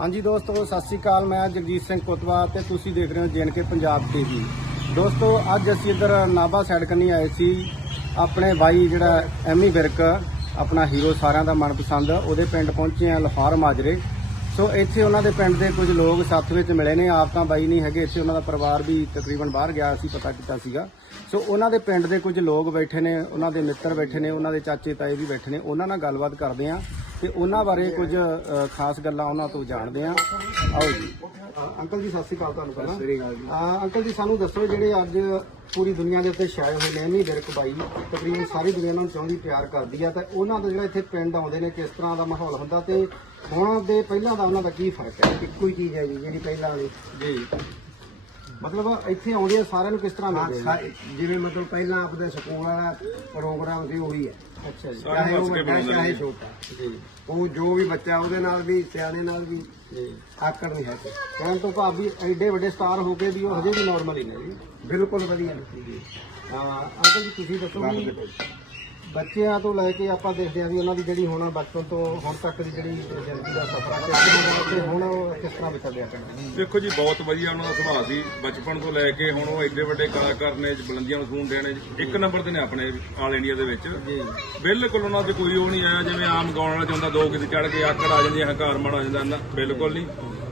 ਹਾਂਜੀ ਦੋਸਤੋ, ਸਤਿ ਸ਼੍ਰੀ ਅਕਾਲ। ਮੈਂ ਜਗਜੀਤ ਸਿੰਘ ਕੋਤਵਾ ਤੇ ਤੁਸੀਂ ਦੇਖ ਰਹੇ ਹੋ ਜੇਐਨਕੇ ਪੰਜਾਬ ਟੀਵੀ। ਦੋਸਤੋ, ਅੱਜ ਅਸੀਂ ਇੱਧਰ ਨਾਭਾ ਸਾਈਡ ਕੰਨੀ ਆਏ ਸੀ। ਆਪਣੇ ਬਾਈ ਜਿਹੜਾ ਐਮੀ ਵਿਰਕ, ਆਪਣਾ ਹੀਰੋ ਸਾਰਿਆਂ ਦਾ ਮਨਪਸੰਦ, ਉਹਦੇ ਪਿੰਡ ਪਹੁੰਚੇ ਆ ਲਾਹੌਰ ਮਾਜਰੇ। ਸੋ ਇੱਥੇ ਉਹਨਾਂ ਦੇ ਪਿੰਡ ਦੇ ਕੁਝ ਲੋਕ ਸਾਥ ਵਿੱਚ ਮਿਲੇ ਨੇ। ਆਪ ਤਾਂ ਬਾਈ ਨਹੀਂ ਹੈਗੇ, ਇੱਥੇ ਉਹਨਾਂ ਦਾ ਪਰਿਵਾਰ ਵੀ ਤਕਰੀਬਨ ਬਾਹਰ ਗਿਆ ਸੀ ਪਤਾ ਕੀਤਾ ਸੀਗਾ। ਸੋ ਉਹਨਾਂ ਦੇ ਪਿੰਡ ਦੇ ਕੁਝ ਲੋਕ ਬੈਠੇ ਨੇ, ਉਹਨਾਂ ਦੇ ਮਿੱਤਰ ਬੈਠੇ ਨੇ, ਉਹਨਾਂ ਦੇ ਚਾਚੇ ਤਾਏ ਵੀ ਬੈਠੇ ਨੇ। ਉਹਨਾਂ ਨਾਲ ਗੱਲਬਾਤ ਕਰਦੇ ਆ। ਤੇ ਉਹਨਾਂ ਬਾਰੇ ਕੁਝ ਅ, ਖਾਸ ਗੱਲਾਂ ਉਹਨਾਂ ਤੋਂ ਜਾਣਦੇ ਆ ਆਓ ਜੀ। ਅ, ਅੰਕਲ ਜੀ ਸਤਿ ਸ਼੍ਰੀ ਅਕਾਲ ਤੁਹਾਨੂੰ ਪਹਿਲਾਂ। ਸ੍ਰੀ ਅਕਾਲ ਜੀ। ਅ, ਅੰਕਲ ਜੀ ਸਾਨੂੰ ਦੱਸੋ ਜਿਹੜੇ ਅੱਜ ਪੂਰੀ ਦੁਨੀਆ ਦੇ ਉੱਤੇ ਛਾਏ ਹੋਏ ਨੇ ਐਮੀ ਵਿਰਕ ਬਾਈ ਤਕਰੀਬਨ ਸਾਰੀ ਦੁਨੀਆ ਨੂੰ ਚਾਹੁੰਦੀ ਪਿਆਰ ਕਰਦੀ ਆ ਤੇ ਉਹਨਾਂ ਦਾ ਜਿਹੜਾ ਇੱਥੇ ਪਿੰਡ ਆਉਂਦੇ ਨੇ ਕਿਸ ਤਰ੍ਹਾਂ ਦਾ ਮਾਹੌਲ ਹੁੰਦਾ ਤੇ ਹੁਣ ਦੇ ਪਹਿਲਾਂ ਦਾ ਉਹਨਾਂ ਦਾ ਕੀ ਫ਼ਰਕ ਹੈ? ਇੱਕੋ ਹੀ ਚੀਜ਼ ਹੈ ਜੀ ਜਿਹੜੀ ਪਹਿਲਾਂ ਵਾਲੀ? ਜੀ। ਮਤਲਬ ਇੱਥੇ ਆਉਂਦੇ ਆ ਸਾਰਿਆਂ ਨੂੰ ਕਿਸ ਤਰ੍ਹਾਂ ਮਿਲਦੇ ਜਿਵੇਂ ਮਤਲਬ ਪਹਿਲਾਂ ਆਪਦੇ ਸਕੂਲ ਵਾਲਾ ਪ੍ਰੋਗਰਾਮ ਸੀ ਉਹੀ ਹੈ। ਨੇ ਅੱਛਾ ਜੀ। ਚਾਹੇ ਉਹ ਵੱਡਾ ਚਾਹੇ ਛੋਟਾ। ਜੀ। ਉਹ ਜੋ ਵੀ ਬੱਚਾ ਉਹਦੇ ਨਾਲ ਵੀ ਸਿਆਣੇ ਨਾਲ ਵੀ ਜੀ। ਆਕੜ ਨਹੀਂ ਹੈ ਕੋਈ। ਕਹਿਣ ਤੋਂ ਭਾਵ ਵੀ ਐਡੇ ਵੱਡੇ ਸਟਾਰ ਹੋ ਕੇ ਵੀ ਉਹ ਹਜੇ ਵੀ ਨਾਰਮਲ ਹੀ ਨੇ ਜੀ। ਬਿਲਕੁਲ ਵਧੀਆ। ਹਾਂ ਅੰਕਲ ਜੀ ਤੁਸੀਂ ਦੱਸੋ ਵੀ ਬੱਚਿਆਂ ਤੋਂ ਲੈ ਕੇ ਆਪਾਂ ਦੇਖਦੇ ਆ ਵੀ ਉਹਨਾਂ ਦੀ ਜਿਹੜੀ ਹੁਣ ਬਚਪਨ ਤੋਂ ਹੁਣ ਤੱਕ ਦੀ ਜਿਹੜੀ ਜ਼ਿੰਦਗੀ ਦਾ ਸਫ਼ਰ ਤਰ੍ਹਾਂ ਤੇ ਹੁਣ ਉਹ ਕਿਸ ਤਰ੍ਹਾਂ ਵਿਚਰਦਿਆ ਕਰਨਾ ਦੇਖੋ ਜੀ ਬਹੁਤ ਵਧੀਆ ਉਹਨਾਂ ਦਾ ਸੁਭਾਅ ਸੀ। ਬਚਪਨ ਤੋਂ ਲੈ ਕੇ ਹੁਣ ਉਹ ਐਡੇ ਵੱਡੇ ਕਲਾਕਾਰ ਨੇ ਬੁਲੰਦੀਆਂ ਨੂੰ ਛੂਹਣ ਨੇ ਇੱਕ ਨੰਬਰ ਤੇ ਨੇ ਆਪਣੇ ਆਲ ਇੰਡੀਆ ਦੇ ਵਿੱਚ। ਬਿਲਕੁਲ ਉਹਨਾਂ ਤੇ ਕੋਈ ਉਹ ਨਹੀਂ ਆਇਆ ਜਿਵੇਂ ਆਮ ਗਾਉਣ ਵਾਲਾ ਚਾਹੁੰਦਾ ਦੋ ਕਿਤੇ ਚੜ ਕੇ ਆਕੜ ਆ ਜਾਂਦੀ ਹੈ ਹੰਕਾਰ ਆ ਜਾਂਦਾ ਬਿਲਕੁਲ ਨਹੀਂ।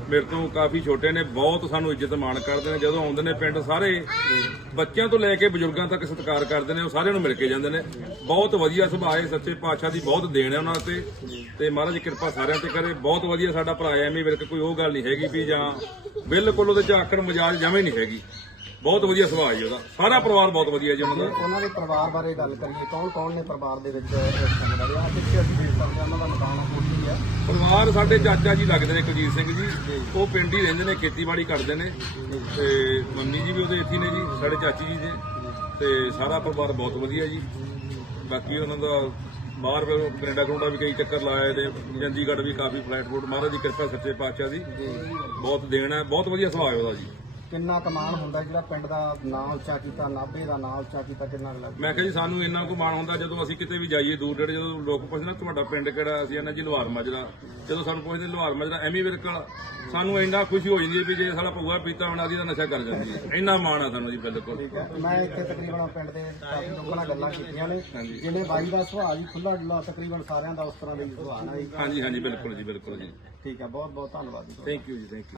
ਮੇਰੇ ਤੋਂ ਕਾਫੀ ਛੋਟੇ ਨੇ, ਬਹੁਤ ਸਾਨੂੰ ਇੱਜ਼ਤ ਮਾਣ ਕਰਦੇ ਨੇ। ਜਦੋਂ ਆਉਂਦੇ ਨੇ ਪਿੰਡ ਸਾਰੇ, ਬੱਚਿਆਂ ਤੋਂ ਲੈ ਕੇ ਬਜ਼ੁਰਗਾਂ ਤੱਕ ਸਤਿਕਾਰ ਕਰਦੇ ਨੇ, ਉਹ ਸਾਰਿਆਂ ਨੂੰ ਮਿਲ ਕੇ ਜਾਂਦੇ ਨੇ। ਬਹੁਤ ਵਧੀਆ ਸੁਭਾਅ ਹੈ, ਸੱਚੇ ਪਾਤਸ਼ਾਹ ਦੀ ਬਹੁਤ ਦੇਣ ਹੈ ਉਹਨਾਂ ਤੇ। ਤੇ ਮਹਾਰਾਜ ਕਿਰਪਾ ਸਾਰਿਆਂ ਤੇ ਕਰੇ। ਬਹੁਤ ਵਧੀਆ ਸਾਡਾ ਭਰਾ ਐਵੇਂ ਵਿਰਕ ਕੋਈ ਉਹ ਗੱਲ ਨਹੀਂ ਹੈਗੀ ਵੀ ਜਾਂ ਬਿਲਕੁਲ ਉਹਦੇ ਚ ਆਕੜ ਮਜਾਜ ਜਮੇ ਨਹੀਂ ਹੈਗੀ। ਬਹੁਤ ਵਧੀਆ ਸੁਭਾਅ ਜੀ ਉਹਦਾ। ਸਾਰਾ ਪਰਿਵਾਰ ਬਹੁਤ ਵਧੀਆ ਜੀ ਉਹਨਾਂ ਦਾ। ਉਹਨਾਂ ਦੇ ਪਰਿਵਾਰ ਬਾਰੇ ਗੱਲ ਕਰੀਏ ਕੌਣ ਕੌਣ ਨੇ ਪਰਿਵਾਰ ਦੇ ਵਿੱਚ ਇਸ ਸਮੇਂ ਦਾ ਆ ਪਿੱਛੇ ਅਸੀਂ ਦੇਖ ਸਕਦੇ ਹਾਂ ਉਹਨਾਂ ਦਾ ਮਕਾਨ ਆ ਕੋਠੀ ਹੈ ਪਰਿਵਾਰ ਸਾਡੇ ਚਾਚਾ ਜੀ ਲੱਗਦੇ ਨੇ ਕੁਲਜੀਤ ਸਿੰਘ ਜੀ। ਉਹ ਪਿੰਡ ਹੀ ਰਹਿੰਦੇ ਨੇ ਖੇਤੀਬਾੜੀ ਕਰਦੇ ਨੇ। ਤੇ ਮੰਮੀ ਜੀ ਵੀ ਉਹਦੇ ਇੱਥੇ ਨੇ ਜੀ ਸਾਡੇ ਚਾਚੀ ਜੀ ਨੇ ਤੇ ਸਾਰਾ ਪਰਿਵਾਰ ਬਹੁਤ ਵਧੀਆ ਜੀ। ਬਾਕੀ ਉਹਨਾਂ ਦਾ ਬਾਹਰ ਕੈਨੇਡਾ ਕਨੂਡਾ ਵੀ ਕਈ ਚੱਕਰ ਲਾਏ ਨੇ। ਚੰਡੀਗੜ੍ਹ ਵੀ ਕਾਫੀ ਫਲੈਟ ਫੂਟ ਮਹਾਰਾਜ ਦੀ ਕਿਰਪਾ ਸੱਚੇ ਪਾਤਸ਼ਾਹ ਦੀ। ਬਹੁਤ ਦੇਣ ਬਹੁਤ ਵਧੀਆ ਸੁਭਾਅ ਹੈ ਉਹਦਾ ਜੀ। ਕਿੰਨਾ ਕਮਾਨ ਹੁੰਦਾ ਜਿਹੜਾ ਪਿੰਡ ਦਾ ਨਾਂ ਉੱਚਾ ਕੀਤਾ ਨਾਭੇ ਦਾ ਨਾਂ ਉੱਚਾ ਕੀਤਾ ਕਿੰਨਾ ਕੁ ਲੱਗਦਾ? ਮੈਂ ਕਿਹਾ ਜੀ ਸਾਨੂੰ ਇੰਨਾ ਕੁ ਮਾਣ ਹੁੰਦਾ ਜਦੋਂ ਅਸੀਂ ਕਿਤੇ ਵੀ ਜਾਈਏ ਦੂਰ ਨੇੜੇ ਜਦੋਂ ਲੋਕ ਪੁੱਛਣਾ ਤੁਹਾਡਾ ਪਿੰਡ ਕਿਹੜਾ ਅਸੀਂ ਇਹਨਾਂ ਜੀ ਲੁਹਾਰ ਮਾਜਰਾ। ਜਦੋਂ ਸਾਨੂੰ ਪੁੱਛਦੇ ਲੁਹਾਰ ਮਾਜਰਾ ਐਵੇਂ ਵਿਰਕ ਵਾਲਾ ਸਾਨੂੰ ਇੰਨਾ ਖੁਸ਼ੀ ਹੋ ਜਾਂਦੀ ਹੈ ਵੀ ਜੇ ਸਾਡਾ ਪਊਆ ਪੀਤਾ ਹੋਣਾ ਦੀ ਦਾ ਨਸ਼ਾ ਕਰ ਜਾਂਦੀ ਹੈ। ਇੰਨਾ ਮਾਣ ਆ ਸਾਨੂੰ ਜੀ ਬਿਲਕੁਲ। ਠੀਕ ਹੈ। ਮੈਂ ਇੱਥੇ ਤਕਰੀਬਨ ਪਿੰਡ ਦੇ ਕਾਫੀ ਲੋਕਾਂ ਨਾਲ ਗੱਲਾਂ ਕੀਤੀਆਂ ਨੇ। ਜਿਹੜੇ ਬਾਈ ਦਾ ਸੁਭਾਅ ਜੀ ਖੁੱਲਾ ਡੁੱਲਾ ਤਕਰੀਬਨ ਸਾਰਿਆਂ ਦਾ ਉਸ ਤਰ੍ਹਾਂ ਦਾ ਹੀ ਸੁਭਾਅ ਜੀ। ਹਾਂਜੀ ਹਾਂਜੀ ਬਿਲਕੁਲ ਜੀ ਬਿਲਕੁਲ ਜੀ। ਠੀਕ ਹੈ ਬਹੁਤ ਬਹੁਤ ਧੰਨਵਾਦ ਜੀ ਥੈਂਕ ਯੂ ਜੀ ਥੈਂਕ ਯੂ